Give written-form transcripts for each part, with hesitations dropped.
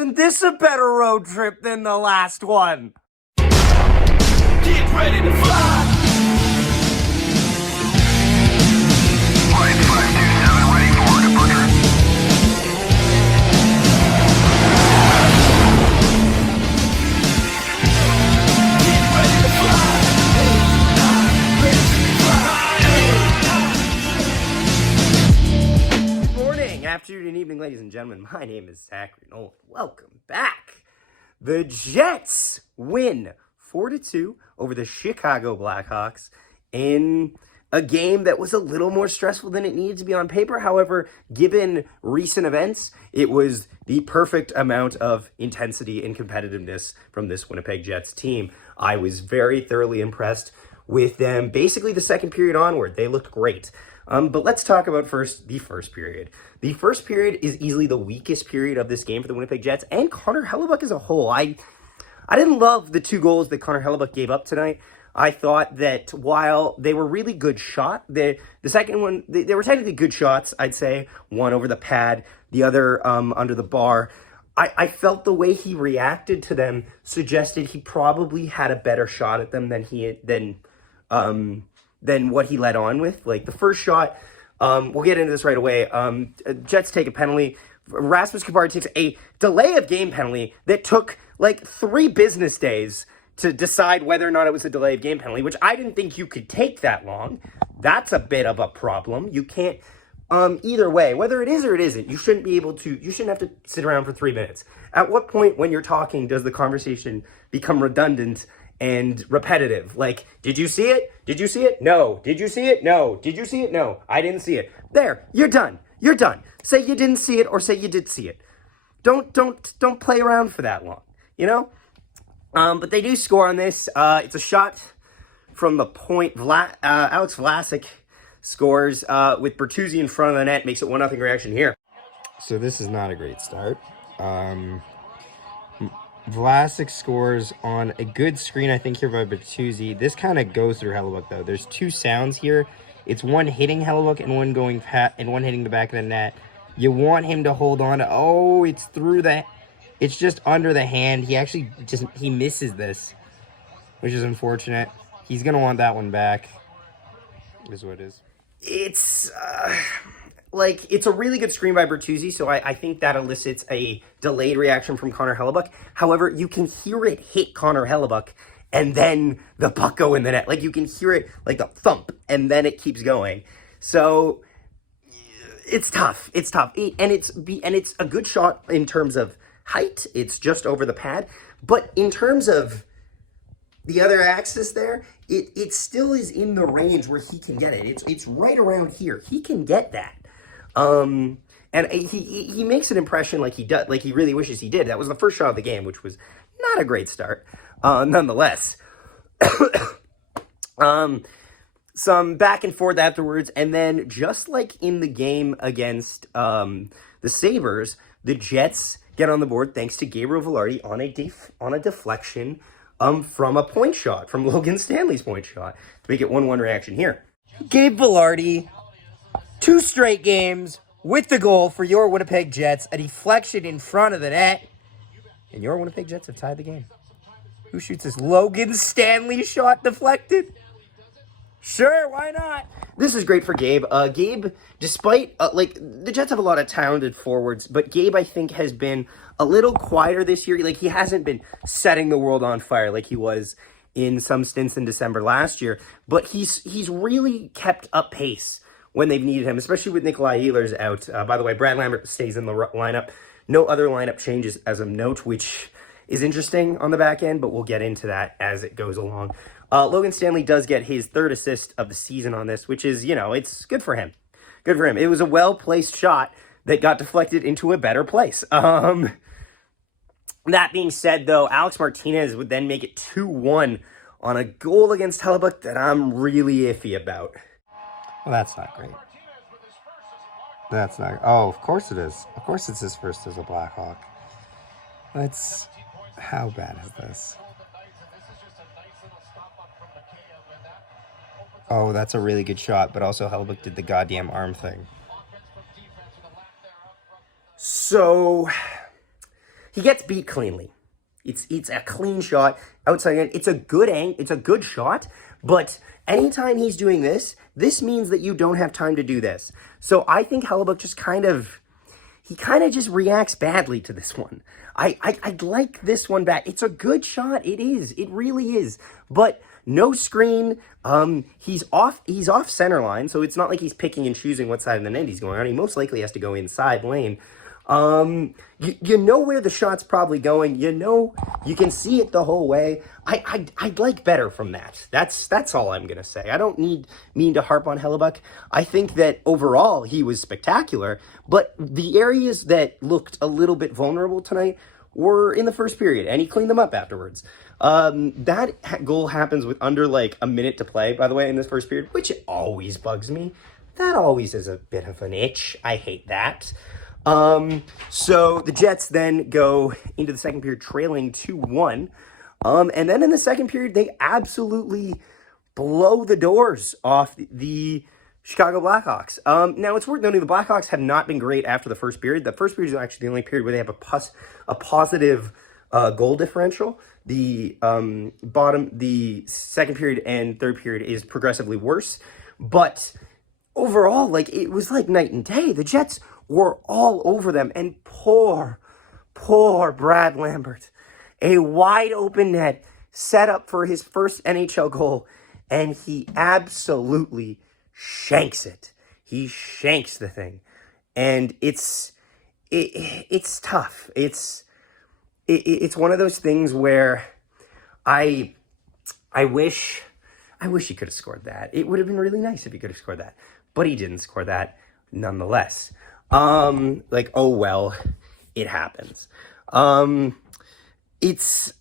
wasn't this a better road trip than the last one? Get ready to fly. Flight 527 ready for departure. Get ready to fly. Good morning, afternoon, and evening, ladies and gentlemen. My name is Zachary Nolan. Welcome back. The Jets win 4-2 over the Chicago Blackhawks in a game that was a little more stressful than it needed to be on paper. However, given recent events, it was the perfect amount of intensity and competitiveness from this Winnipeg Jets team. I was very thoroughly impressed with them. Basically, the second period onward, they looked great. But let's talk about the first period. The first period is easily the weakest period of this game for the Winnipeg Jets and Connor Hellebuyck as a whole. I didn't love the 2 goals that Connor Hellebuyck gave up tonight. I thought that while they were really good shot, the second one, they were technically good shots, I'd say. One over the pad, the other under the bar. I felt the way he reacted to them suggested he probably had a better shot at them than what he led on with. Like the first shot, we'll get into this right away. Jets take a penalty. Rasmus Kvartey takes a delay of game penalty that took like 3 business days to decide whether or not it was a delay of game penalty, which I didn't think you could take that long. That's a bit of a problem. You can't, either way, whether it is or it isn't, you shouldn't have to sit around for 3 minutes. At what point when you're talking does the conversation become redundant and repetitive? Like, did you see it? Did you see it? No. Did you see it? No. Did you see it? No. I didn't see it. There, you're done. You're done. Say you didn't see it or say you did see it. Don't play around for that long, you know? But they do score on this. It's a shot from the point. Alex Vlasic scores with Bertuzzi in front of the net. Makes it 1-0 reaction here. So this is not a great start. Vlasic scores on a good screen, I think, here by Bertuzzi. This kind of goes through Hellebuyck, though. There's 2 sounds here. It's one hitting Hellebuyck and one going and one hitting the back of the net. You want him to hold on to... Oh, it's through the... It's just under the hand. He actually he misses this, which is unfortunate. He's going to want that one back. Is what it is. It's... it's a really good screen by Bertuzzi, so I think that elicits a delayed reaction from Connor Hellebuyck. However, you can hear it hit Connor Hellebuyck, and then the puck go in the net. Like, you can hear it, like, the thump, and then it keeps going. So, it's tough. It's tough. And it's a good shot in terms of height. It's just over the pad. But in terms of the other axis there, it still is in the range where he can get it. It's right around here. He can get that. And he makes an impression like he really wishes he did. That was the first shot of the game, which was not a great start, nonetheless. Some back and forth afterwards, and then just like in the game against the Sabres, the Jets get on the board thanks to Gabriel Velarde on a deflection from a point shot, from Logan Stanley's point shot, to make it 1-1 reaction here. Gabe Velarde, 2 straight games with the goal for your Winnipeg Jets, a deflection in front of the net, and your Winnipeg Jets have tied the game. Who shoots this? Logan Stanley shot deflected? Sure, why not? This is great for Gabe. Gabe, despite, the Jets have a lot of talented forwards, but Gabe, I think, has been a little quieter this year. Like, he hasn't been setting the world on fire like he was in some stints in December last year, but he's really kept up pace when they've needed him, especially with Nikolai Ehlers out. By the way, Brad Lambert stays in the lineup. No other lineup changes as of note, which is interesting on the back end, but we'll get into that as it goes along. Logan Stanley does get his 3rd assist of the season on this, which is, it's good for him. Good for him. It was a well-placed shot that got deflected into a better place. That being said, though, Alex Martinez would then make it 2-1 on a goal against Hellebuyck that I'm really iffy about. Well, that's not great. That's not... Oh, of course it is. Of course it's his first as a Blackhawk. How bad is this? Oh, that's a really good shot, but also Hellebuyck did the goddamn arm thing. So, he gets beat cleanly. It's a clean shot outside in. It's a good shot, but anytime he's doing this, this means that you don't have time to do this. So I think Hellebuyck just kind of just reacts badly to this one. I'd like this one back. It's a good shot. It is. It really is. But no screen. He's off center line, so it's not like he's picking and choosing what side of the net he's going on. He most likely has to go inside lane. You know where the shot's probably going. You know, you can see it the whole way. I'd like better from that. That's all I'm gonna say. I don't mean to harp on Hellebuyck. I think that overall he was spectacular, but the areas that looked a little bit vulnerable tonight were in the first period, and he cleaned them up afterwards. That goal happens with under like a minute to play, by the way, in this first period, which always bugs me. That always is a bit of an itch. I hate that. So the Jets then go into the second period trailing 2-1. And then in the second period, they absolutely blow the doors off the Chicago Blackhawks. Now it's worth noting the Blackhawks have not been great after the first period. The first period is actually the only period where they have a positive goal differential. The second period and third period is progressively worse. But overall, like, it was like night and day. The Jets were all over them, and poor Brad Lambert. A wide open net set up for his first NHL goal, and he absolutely shanks it. He shanks the thing. And it's tough. It's one of those things where I wish he could have scored that. It would have been really nice if he could have scored that. But he didn't score that nonetheless. Oh well, it happens. It's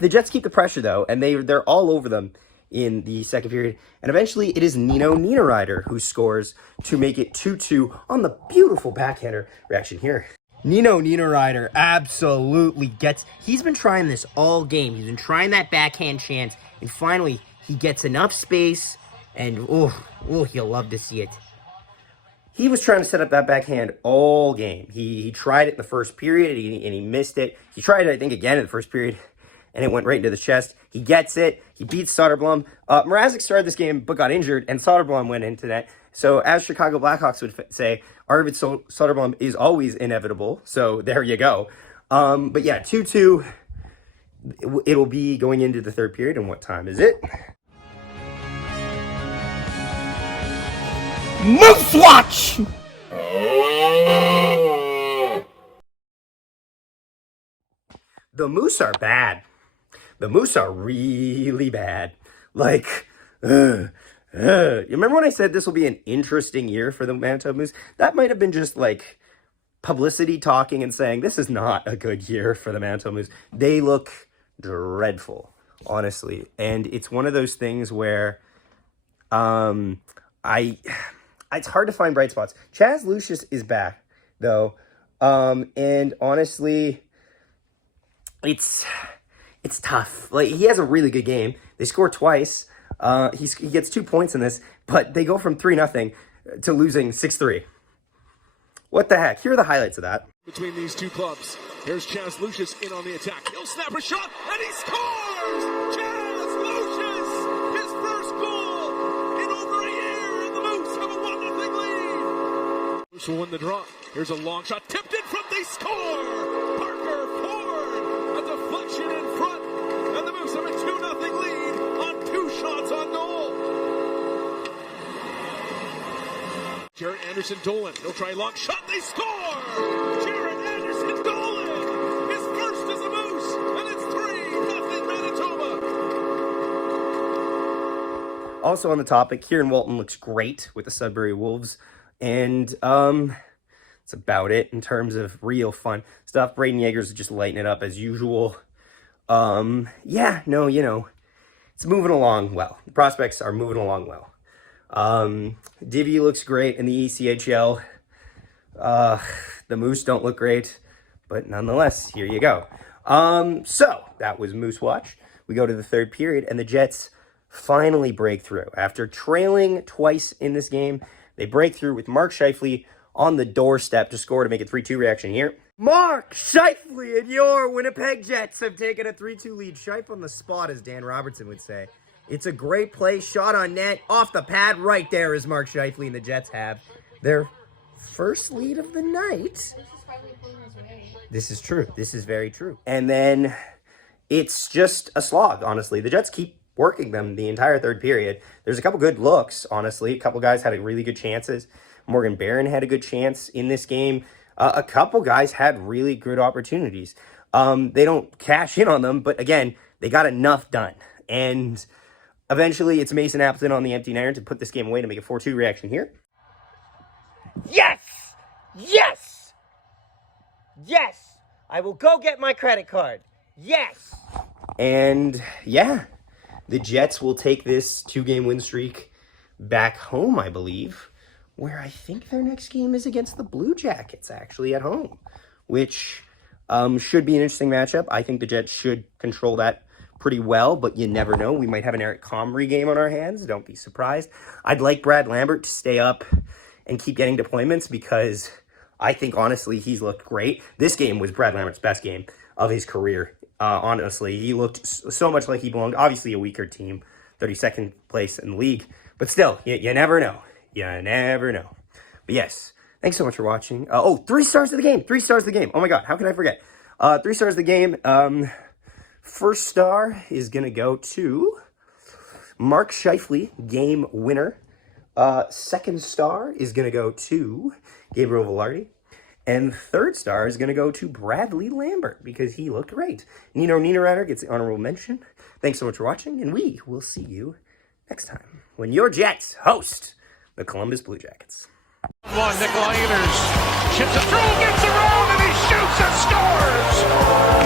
the Jets keep the pressure though, and they're all over them in the second period. And eventually it is Nino Niederreiter who scores to make it 2-2 on the beautiful backhander reaction here. Nino Niederreiter absolutely he's been trying this all game. He's been trying that backhand chance, and finally he gets enough space, and you'll love to see it. He was trying to set up that backhand all game. He tried it in the first period, and he missed it. He tried it, I think, again in the first period, and it went right into the chest. He gets it. He beats Soderblom. Mrazek started this game but got injured, and Soderblom went into that. So as Chicago Blackhawks would say, Arvid Soderblom is always inevitable. So there you go. But yeah, 2-2. It'll be going into the third period, and what time is it? Moose Watch! The Moose are bad. The Moose are really bad. Like, you remember when I said this will be an interesting year for the Manitoba Moose? That might have been just like publicity talking and saying this is not a good year for the Manitoba Moose. They look dreadful, honestly. And it's one of those things where it's hard to find bright spots. Chaz Lucius is back, though. And honestly, it's tough. Like, he has a really good game. They score twice. He gets 2 points in this, but they go from 3-0 to losing 6-3. What the heck? Here are the highlights of that. Between these two clubs, here's Chaz Lucius in on the attack. He'll snap a shot, and he scores! Chaz Lucius, his first goal in over a year, and the Moose have a 1-0 lead. Moose will win the draw. Here's a long shot, tipped in front, they score! Parker Ford, a deflection in front, and the Moose have a 2-0 lead on 2 shots on goal. Jared Anderson-Dolan, he'll try a long shot, they score! Jared Anderson-Dolan, his first as a Moose, and it's 3-0 Manitoba. Also on the topic, Kieran Walton looks great with the Sudbury Wolves, and that's about it in terms of real fun stuff. Braden Yeager's just lighting it up as usual. It's moving along well. The prospects are moving along well. Divvy looks great in the ECHL. The Moose don't look great, but nonetheless, here you go. So that was Moose Watch. We go to the third period, and the Jets finally break through. After trailing twice in this game, they break through with Mark Scheifele on the doorstep to score to make it 3-2 reaction here. Mark Scheifele and your Winnipeg Jets have taken a 3-2 lead. Scheif on the spot, as Dan Robertson would say. It's a great play, shot on net, off the pad. Right there is Mark Scheifele, and the Jets have their first lead of the night. This is true. This is very true. And then it's just a slog, honestly. The Jets keep working them the entire third period. There's a couple good looks, honestly. A couple guys had really good chances. Morgan Barron had a good chance in this game. A couple guys had really good opportunities. They don't cash in on them, but again, they got enough done. And eventually, it's Mason Appleton on the empty netter to put this game away to make a 4-2 reaction here. Yes! Yes! Yes! I will go get my credit card. Yes! And yeah, the Jets will take this 2-game win streak back home, I believe, where I think their next game is against the Blue Jackets, actually, at home, which should be an interesting matchup. I think the Jets should control that pretty well, but you never know. We might have an Eric Comrie game on our hands. Don't be surprised. I'd like Brad Lambert to stay up and keep getting deployments because I think, honestly, he's looked great. This game was Brad Lambert's best game of his career. Honestly, he looked so much like he belonged. Obviously, a weaker team, 32nd place in the league, but still, you never know. You never know. But yes, thanks so much for watching. 3 stars of the game. 3 stars of the game. Oh my God, how could I forget? 3 stars of the game. First star is going to go to Mark Scheifele, game winner. Second star is going to go to Gabriel Velarde. And third star is going to go to Bradley Lambert because he looked great. Nino Niederreiter gets the honorable mention. Thanks so much for watching, and we will see you next time when your Jets host the Columbus Blue Jackets. Nikolai Ehlers chips it through, gets around, and he shoots and scores!